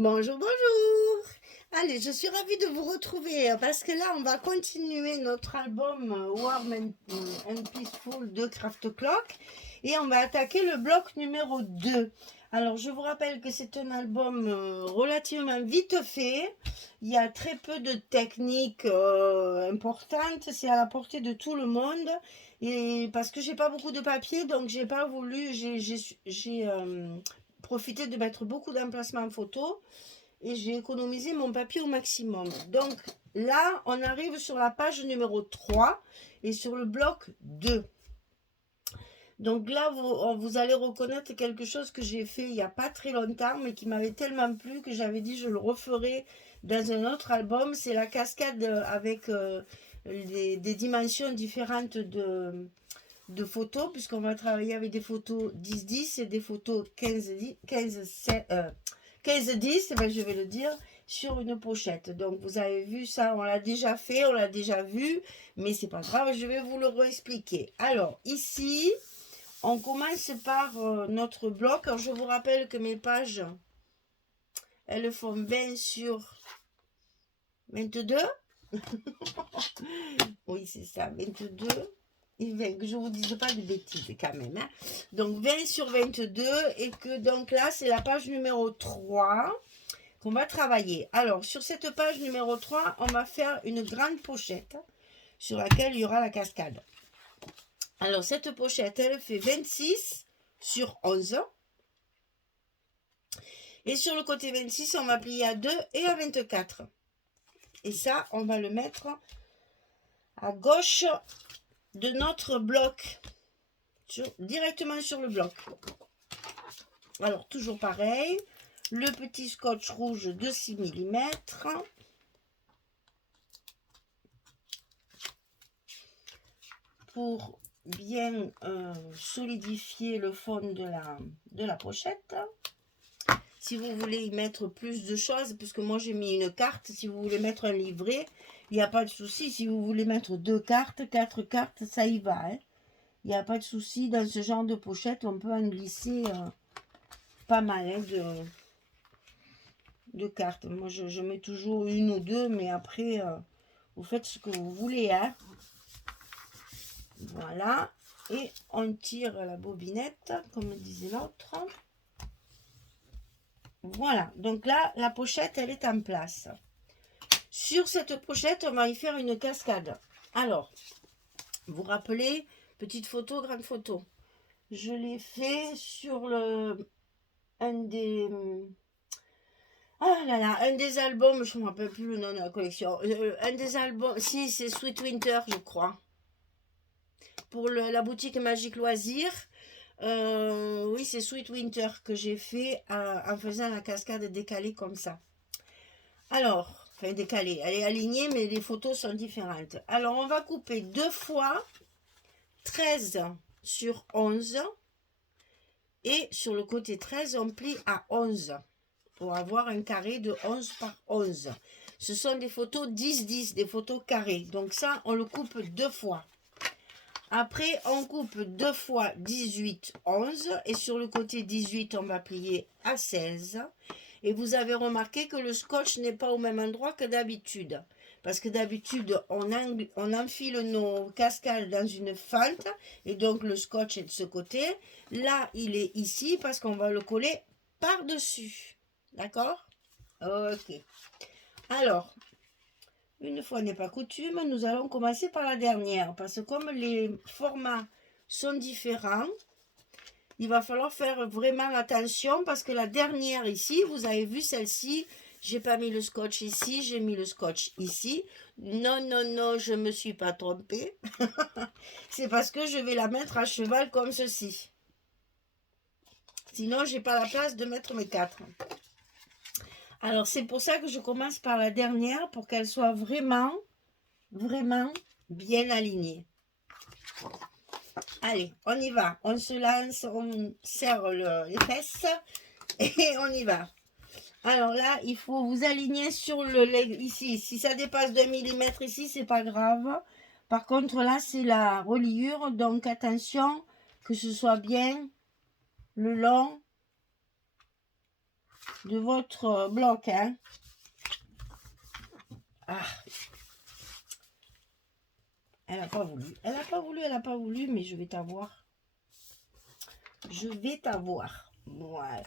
Bonjour, bonjour. Allez, je suis ravie de vous retrouver parce que là, on va continuer notre album Warm and Peaceful de Craft Clock et on va attaquer le bloc numéro 2. Alors, je vous rappelle que c'est un album relativement vite fait. Il y a très peu de techniques importantes. C'est à la portée de tout le monde. Et parce que j'ai pas beaucoup de papier, donc j'ai pas voulu, j'ai profité de mettre beaucoup d'emplacements photo et j'ai économisé mon papier au maximum. Donc là, on arrive sur la page numéro 3 et sur le bloc 2. Donc là, vous allez reconnaître quelque chose que j'ai fait il n'y a pas très longtemps, mais qui m'avait tellement plu que j'avais dit je le referai dans un autre album. C'est la cascade avec des dimensions différentes de photos, puisqu'on va travailler avec des photos 10-10 et des photos 15-10, 15-10, ben je vais le dire, sur une pochette. Donc vous avez vu ça, on l'a déjà fait, on l'a déjà vu, mais c'est pas grave, je vais vous le réexpliquer. Alors ici, on commence par notre bloc. Alors, je vous rappelle que mes pages, elles font 20 sur 22. Oui, c'est ça, 22. Et 20, que je ne vous dise pas de bêtises quand même. Hein. Donc 20 sur 22. Et que donc là, c'est la page numéro 3 qu'on va travailler. Alors, sur cette page numéro 3, on va faire une grande pochette sur laquelle il y aura la cascade. Alors, cette pochette, elle fait 26 sur 11. Et sur le côté 26, on va plier à 2 et à 24. Et ça, on va le mettre à gauche de notre bloc. Directement sur le bloc. Alors, toujours pareil. Le petit scotch rouge de 6 mm. Pour bien solidifier le fond de la pochette. Si vous voulez y mettre plus de choses, puisque moi j'ai mis une carte, si vous voulez mettre un livret, il n'y a pas de souci. Si vous voulez mettre 2 cartes, 4 cartes, ça y va. Hein. Il n'y a pas de souci. Dans ce genre de pochette, on peut en glisser pas mal hein, de cartes. Moi, je mets toujours une ou deux, mais après, vous faites ce que vous voulez. Hein. Voilà. Et on tire la bobinette, comme disait l'autre. Voilà. Donc là, la pochette, elle est en place. Sur cette pochette, on va y faire une cascade. Alors, vous rappelez, petite photo, grande photo. Je l'ai fait sur un des... Ah là là, un des albums, je ne me rappelle plus le nom de la collection. Un des albums, si, c'est Sweet Winter, je crois. Pour la boutique Magique Loisirs. Oui, c'est Sweet Winter que j'ai fait en faisant la cascade décalée comme ça. Alors, enfin décalée, elle est alignée, mais les photos sont différentes. Alors, on va couper 2 fois 13 sur 11. Et sur le côté 13, on plie à 11 pour avoir un carré de 11 par 11. Ce sont des photos 10-10, des photos carrées. Donc ça, on le coupe 2 fois. Après, on coupe 2 fois 18, 11. Et sur le côté 18, on va plier à 16. Et vous avez remarqué que le scotch n'est pas au même endroit que d'habitude. Parce que d'habitude, on enfile nos cascades dans une fente. Et donc, le scotch est de ce côté. Là, il est ici parce qu'on va le coller par-dessus. D'accord? Ok. Alors, une fois n'est pas coutume, nous allons commencer par la dernière. Parce que comme les formats sont différents, il va falloir faire vraiment attention. Parce que la dernière ici, vous avez vu celle-ci, j'ai pas mis le scotch ici, j'ai mis le scotch ici. Non, non, non, je me suis pas trompée. C'est parce que je vais la mettre à cheval comme ceci. Sinon, j'ai pas la place de mettre mes 4. Alors, c'est pour ça que je commence par la dernière, pour qu'elle soit vraiment, vraiment bien alignée. Allez, on y va. On se lance, on serre les fesses et on y va. Alors là, il faut vous aligner sur ici. Si ça dépasse d'1 mm ici, c'est pas grave. Par contre, là, c'est la reliure. Donc, attention que ce soit bien le long de votre bloc, hein. Ah, elle n'a pas voulu. Elle n'a pas voulu, elle n'a pas voulu, mais je vais t'avoir. Je vais t'avoir. Voilà.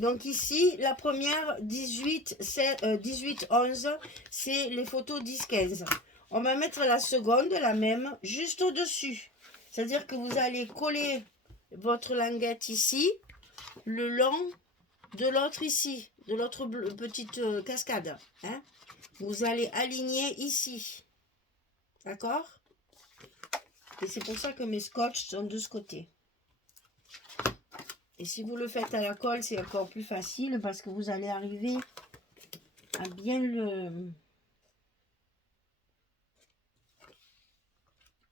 Donc ici, la première 18, 11, c'est les photos 10-15. On va mettre la seconde, la même, juste au-dessus. C'est-à-dire que vous allez coller votre languette ici, le long de l'autre ici, de l'autre petite cascade. Hein. Vous allez aligner ici. D'accord? Et c'est pour ça que mes scotch sont de ce côté. Et si vous le faites à la colle, c'est encore plus facile parce que vous allez arriver à bien le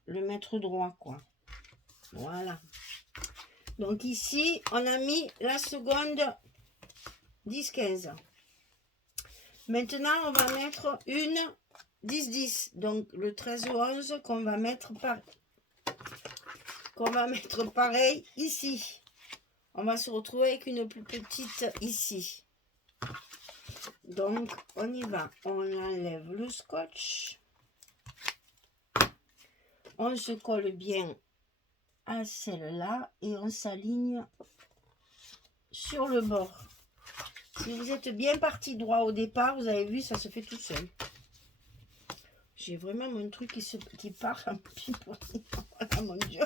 mettre droit, quoi. Voilà. Donc ici, on a mis la seconde 10-15. Maintenant, on va mettre une 10-10. Donc le 13-11 qu'on va mettre pareil ici. On va se retrouver avec une plus petite ici. Donc, on y va. On enlève le scotch. On se colle bien à celle-là et on s'aligne sur le bord. Si vous êtes bien parti droit au départ, vous avez vu, ça se fait tout seul. J'ai vraiment mon truc qui part un petit peu. Oh mon Dieu.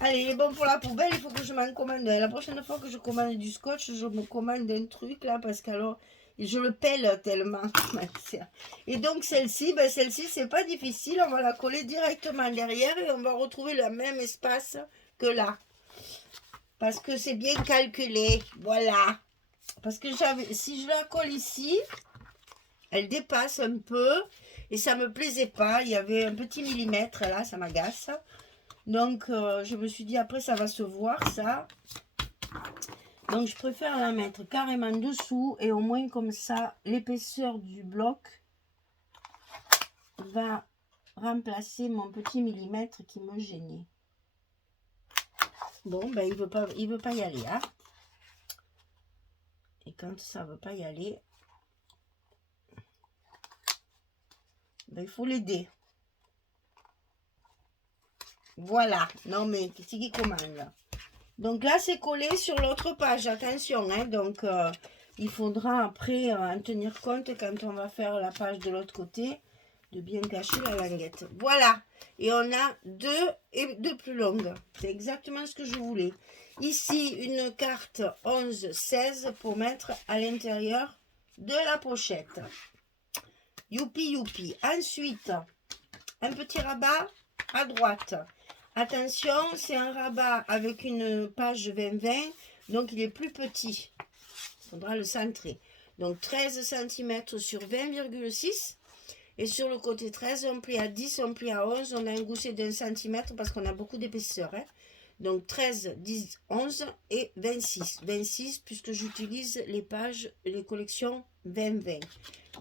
Allez, il est bon pour la poubelle, il faut que je m'en commande. La prochaine fois que je commande du scotch, je me commande un truc là, parce qu'alors, je le pèle tellement. Et donc celle-ci, c'est pas difficile. On va la coller directement derrière et on va retrouver le même espace que là. Parce que c'est bien calculé. Voilà. Parce que si je la colle ici, elle dépasse un peu. Et ça me plaisait pas. Il y avait un petit millimètre là, ça m'agace. Donc, je me suis dit, après, ça va se voir, ça. Donc, je préfère la mettre carrément dessous. Et au moins, comme ça, l'épaisseur du bloc va remplacer mon petit millimètre qui me gênait. Bon, ben, il veut pas y aller, hein. Et quand ça veut pas y aller, ben, il faut l'aider. Voilà. Non, mais c'est qui commande. Donc là, c'est collé sur l'autre page. Attention, hein. Donc, il faudra après en tenir compte quand on va faire la page de l'autre côté, de bien cacher la languette. Voilà. Et on a deux plus longues. C'est exactement ce que je voulais. Ici, une carte 11-16 pour mettre à l'intérieur de la pochette. Youpi, youpi. Ensuite, un petit rabat à droite. Attention, c'est un rabat avec une page 20-20, donc il est plus petit. Il faudra le centrer. Donc 13 cm sur 20,6. Et sur le côté 13, on plie à 10, on plie à 11. On a un gousset d'1 cm parce qu'on a beaucoup d'épaisseur. Hein. Donc 13, 10, 11 et 26. 26 puisque j'utilise les pages, les collections 20-20.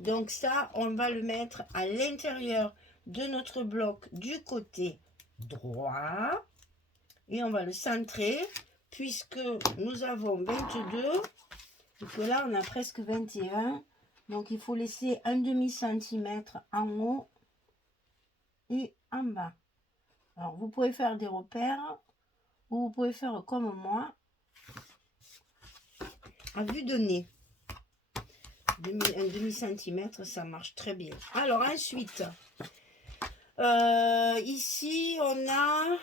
Donc ça, on va le mettre à l'intérieur de notre bloc du côté droit. Et on va le centrer puisque nous avons 22 et que là, on a presque 21. Donc, il faut laisser un demi-centimètre en haut et en bas. Alors, vous pouvez faire des repères ou vous pouvez faire comme moi, à vue de nez. Un demi-centimètre, ça marche très bien. Alors, ensuite, ici, on a...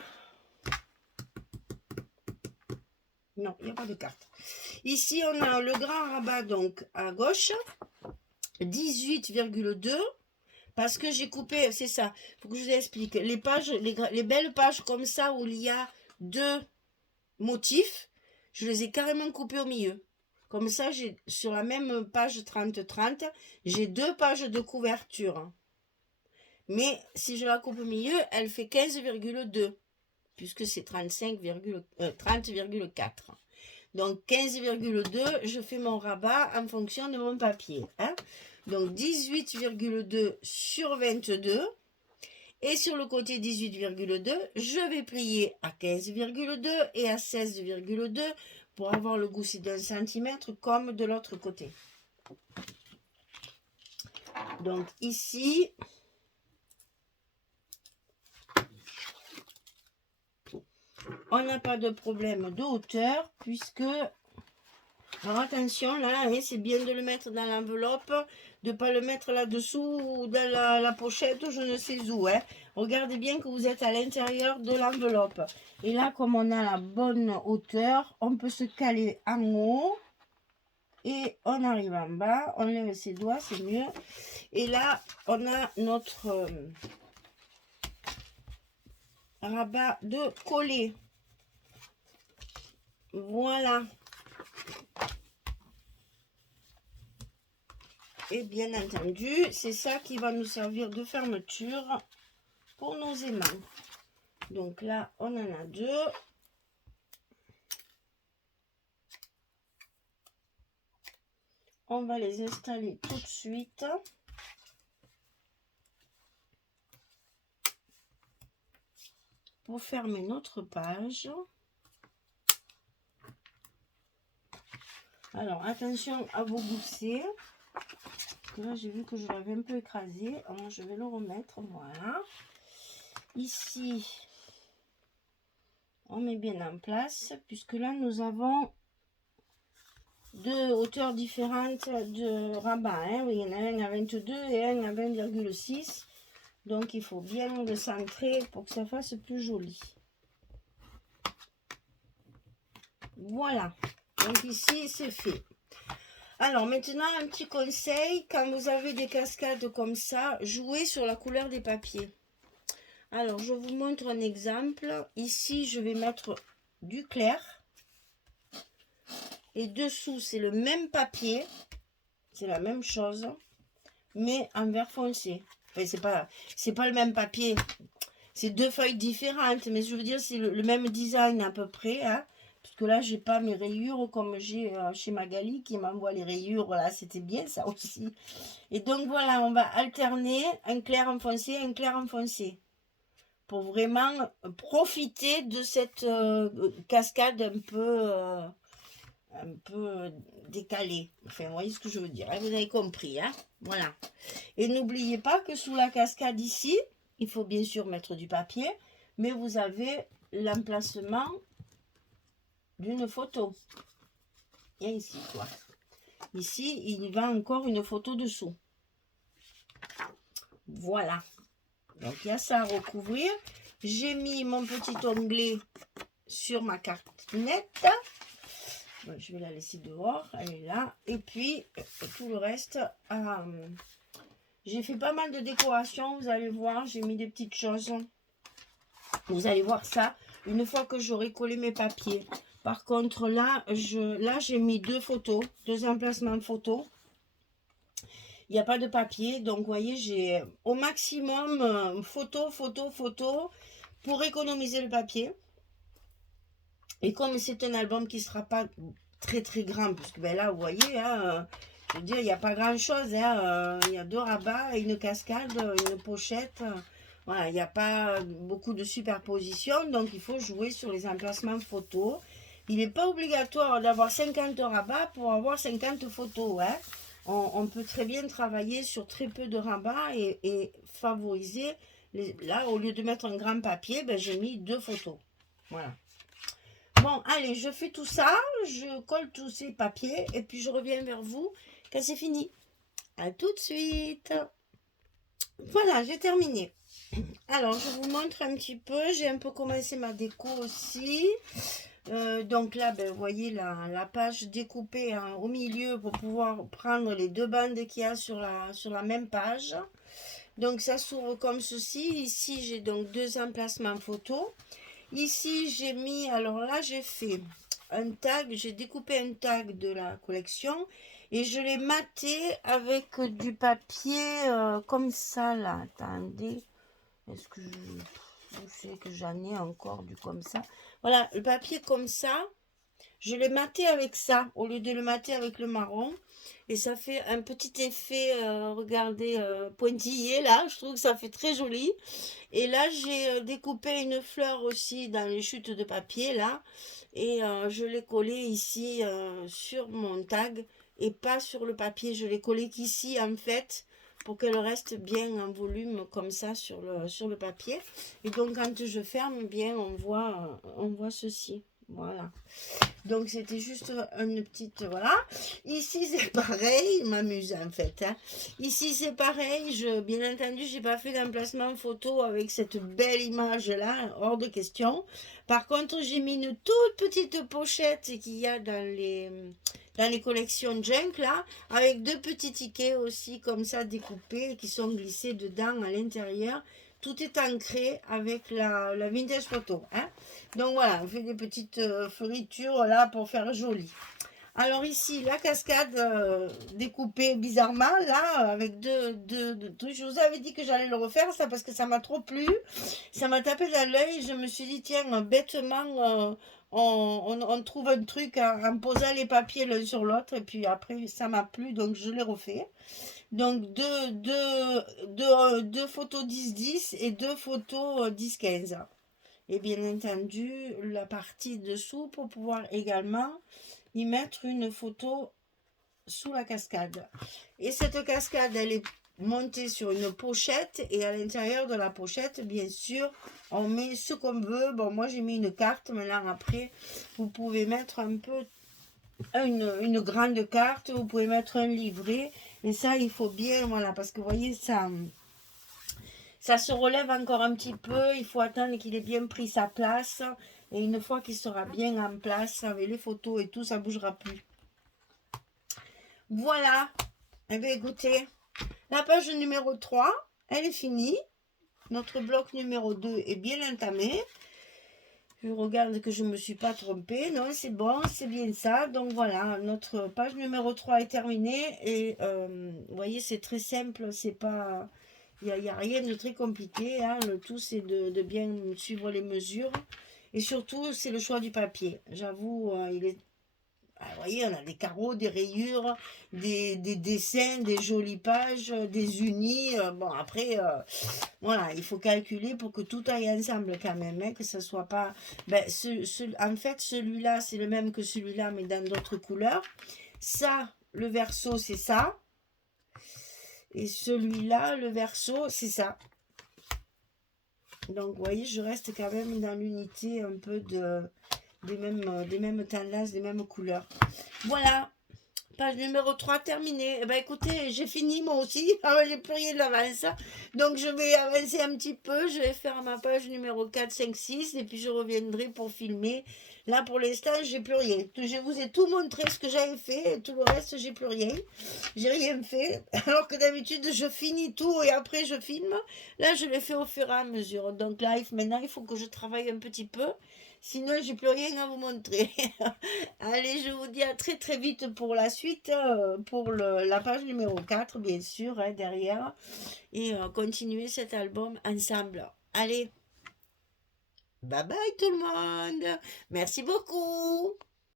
Non, il n'y a pas de carte. Ici, on a le grand rabat, donc, à gauche, 18,2. Parce que j'ai coupé, c'est ça, il faut que je vous explique. Les pages, les belles pages comme ça, où il y a deux motifs, je les ai carrément coupés au milieu. Comme ça, sur la même page 30-30, j'ai deux pages de couverture. Mais si je la coupe au milieu, elle fait 15,2, puisque c'est 30,4. Donc 15,2, je fais mon rabat en fonction de mon papier. Hein. Donc 18,2 sur 22. Et sur le côté 18,2, je vais plier à 15,2 et à 16,2 pour avoir le gousset d'1 centimètre comme de l'autre côté. Donc ici, on n'a pas de problème de hauteur puisque, alors attention là, hein, c'est bien de le mettre dans l'enveloppe, de ne pas le mettre là-dessous ou dans la pochette ou je ne sais où. Hein. Regardez bien que vous êtes à l'intérieur de l'enveloppe. Et là, comme on a la bonne hauteur, on peut se caler en haut et on arrive en bas, on lève ses doigts, c'est mieux. Et là, on a notre rabat de coller. Voilà. Et bien entendu, c'est ça qui va nous servir de fermeture pour nos aimants. Donc là, on en a 2. On va les installer tout de suite. Pour fermer notre page. Alors, attention à vos goussets. Là, j'ai vu que je l'avais un peu écrasé. Alors, je vais le remettre. Voilà. Ici, on met bien en place. Puisque là, nous avons 2 hauteurs différentes de rabat. Hein. Oui, il y en a un à 22 et un à 20,6. Donc, il faut bien le centrer pour que ça fasse plus joli. Voilà. Donc, ici, c'est fait. Alors, maintenant, un petit conseil. Quand vous avez des cascades comme ça, jouez sur la couleur des papiers. Alors, je vous montre un exemple. Ici, je vais mettre du clair. Et dessous, c'est le même papier. C'est la même chose. Mais en vert foncé. Enfin, c'est pas le même papier. C'est 2 feuilles différentes. Mais je veux dire, c'est le même design à peu près. Hein. Parce que là, j'ai pas mes rayures comme j'ai chez Magali qui m'envoie les rayures. Voilà, c'était bien ça aussi. Et donc, voilà, on va alterner un clair en foncé, un clair en foncé. Pour vraiment profiter de cette cascade un peu décalée. Enfin, vous voyez ce que je veux dire. Hein, vous avez compris. Hein, voilà. Et n'oubliez pas que sous la cascade ici, il faut bien sûr mettre du papier. Mais vous avez l'emplacement d'une photo. Et ici, quoi. Ici, il va encore une photo dessous. Voilà. Donc, il y a ça à recouvrir. J'ai mis mon petit onglet sur ma carte nette. Bon, je vais la laisser dehors. Elle est là. Et puis, tout le reste. J'ai fait pas mal de décorations. Vous allez voir, j'ai mis des petites choses. Vous allez voir ça une fois que j'aurai collé mes papiers. Par contre, là, j'ai mis 2 photos, 2 emplacements de photos. Il n'y a pas de papier. Donc, vous voyez, j'ai au maximum photo pour économiser le papier. Et comme c'est un album qui ne sera pas très très grand, parce que ben là, vous voyez, hein, je veux dire, il n'y a pas grand chose. Hein, il y a 2 rabats, une cascade, une pochette. Voilà, il n'y a pas beaucoup de superposition. Donc, il faut jouer sur les emplacements photos. Il n'est pas obligatoire d'avoir 50 rabats pour avoir 50 photos. Hein. On peut très bien travailler sur très peu de rabats et favoriser. Là, au lieu de mettre un grand papier, ben, j'ai mis 2 photos. Voilà. Bon, allez, je fais tout ça. Je colle tous ces papiers et puis je reviens vers vous quand c'est fini. À tout de suite. Voilà, j'ai terminé. Alors, je vous montre un petit peu. J'ai un peu commencé ma déco aussi. Donc là, ben, vous voyez la page découpée hein, au milieu pour pouvoir prendre les 2 bandes qu'il y a sur la même page. Donc ça s'ouvre comme ceci. Ici, j'ai donc 2 emplacements photos. Ici, j'ai mis, alors là, j'ai fait un tag, j'ai découpé un tag de la collection et je l'ai maté avec du papier comme ça là. Attendez, est-ce que je sais que j'en ai encore du comme ça. Voilà, le papier comme ça, je l'ai maté avec ça, au lieu de le mater avec le marron. Et ça fait un petit effet, regardez, pointillé là. Je trouve que ça fait très joli. Et là, j'ai découpé une fleur aussi dans les chutes de papier là. Et je l'ai collé ici sur mon tag et pas sur le papier. Je l'ai collé ici en fait pour qu'elle reste bien en volume comme ça sur le papier. Et donc quand je ferme, bien on voit ceci. Voilà. Donc c'était juste une petite, voilà. Ici c'est pareil, je m'amuse en fait, hein. Ici c'est pareil, bien entendu j'ai pas fait d'emplacement photo avec cette belle image là, hors de question. Par contre j'ai mis une toute petite pochette qu'il y a dans les collections junk là, avec deux petits tickets aussi comme ça découpés qui sont glissés dedans à l'intérieur. Tout est ancré avec la vintage photo, hein. Donc voilà, on fait des petites fioritures là pour faire joli. Alors ici, la cascade découpée bizarrement, là, avec deux trucs. Je vous avais dit que j'allais le refaire, ça, parce que ça m'a trop plu. Ça m'a tapé dans l'œil. Je me suis dit, tiens, bêtement, on trouve un truc en posant les papiers l'un sur l'autre. Et puis après, ça m'a plu, donc je l'ai refait. Donc deux photos 10-10 et deux photos 10-15. Et bien entendu, la partie dessous pour pouvoir également y mettre une photo sous la cascade. Et cette cascade, elle est montée sur une pochette et à l'intérieur de la pochette, bien sûr, on met ce qu'on veut. Bon, moi j'ai mis une carte, maintenant après, vous pouvez mettre un peu une grande carte, vous pouvez mettre un livret. Et ça, il faut bien, voilà, parce que vous voyez, ça se relève encore un petit peu. Il faut attendre qu'il ait bien pris sa place. Et une fois qu'il sera bien en place, avec les photos et tout, ça ne bougera plus. Voilà. Eh bien, écoutez, la page numéro 3, elle est finie. Notre bloc numéro 2 est bien entamé. Je regarde que je ne me suis pas trompée. Non, c'est bon, c'est bien ça. Donc voilà, notre page numéro 3 est terminée. Et vous voyez, c'est très simple. C'est pas... Il n'y a rien de très compliqué, hein. Le tout, c'est de bien suivre les mesures. Et surtout, c'est le choix du papier. J'avoue, il est... vous voyez, on a des carreaux, des rayures, des dessins, des jolies pages, des unis. Bon, après, voilà, il faut calculer pour que tout aille ensemble quand même, hein, que ça soit pas... Ben, en fait, celui-là, c'est le même que celui-là, mais dans d'autres couleurs. Ça, le verso, c'est ça. Et celui-là, le verso, c'est ça. Donc, vous voyez, je reste quand même dans l'unité un peu des mêmes tendances, des mêmes couleurs. Voilà, page numéro 3 terminée. Eh ben, écoutez, j'ai fini moi aussi. Ah, j'ai plus rien d'avance. Donc, je vais avancer un petit peu. Je vais faire ma page numéro 4, 5, 6. Et puis, je reviendrai pour filmer. Là, pour l'instant, j'ai plus rien. Je vous ai tout montré ce que j'avais fait. Et tout le reste, j'ai plus rien. J'ai rien fait. Alors que d'habitude, je finis tout et après, je filme. Là, je l'ai fait au fur et à mesure. Donc là, maintenant, il faut que je travaille un petit peu. Sinon, j'ai plus rien à vous montrer. Allez, je vous dis à très très vite pour la suite, pour la page numéro 4, bien sûr, hein, derrière. Et continuer cet album ensemble. Allez, bye bye tout le monde. Merci beaucoup.